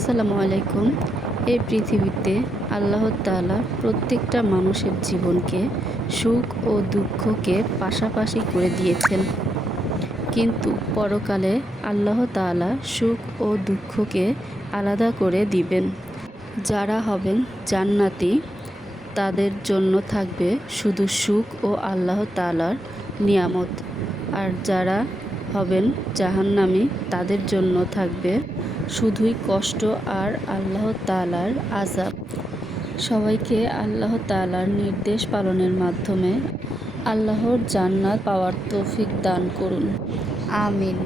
আসসালামু আলাইকুম। এই পৃথিবীতে আল্লাহ তাআলা প্রত্যেকটা মানুষের জীবনকে সুখ ও দুঃখকে পাশাপাশি করে দিয়েছেন। কিন্তু পরকালে আল্লাহ তাআলা সুখ ও দুঃখকে আলাদা করে দিবেন। যারা হবেন জান্নাতি তাদের জন্য থাকবে শুধু সুখ ও আল্লাহ তাআলার নিয়ামত, আর যারা হবেন জাহান্নামী তাদের জন্য থাকবে শুধুই কষ্ট আর আল্লাহ তাআলার আযাব। সবাইকে আল্লাহ তাআলার নির্দেশ পালনের মাধ্যমে আল্লাহর জান্নাত পাওয়ার তৌফিক দান করুন। আমিন।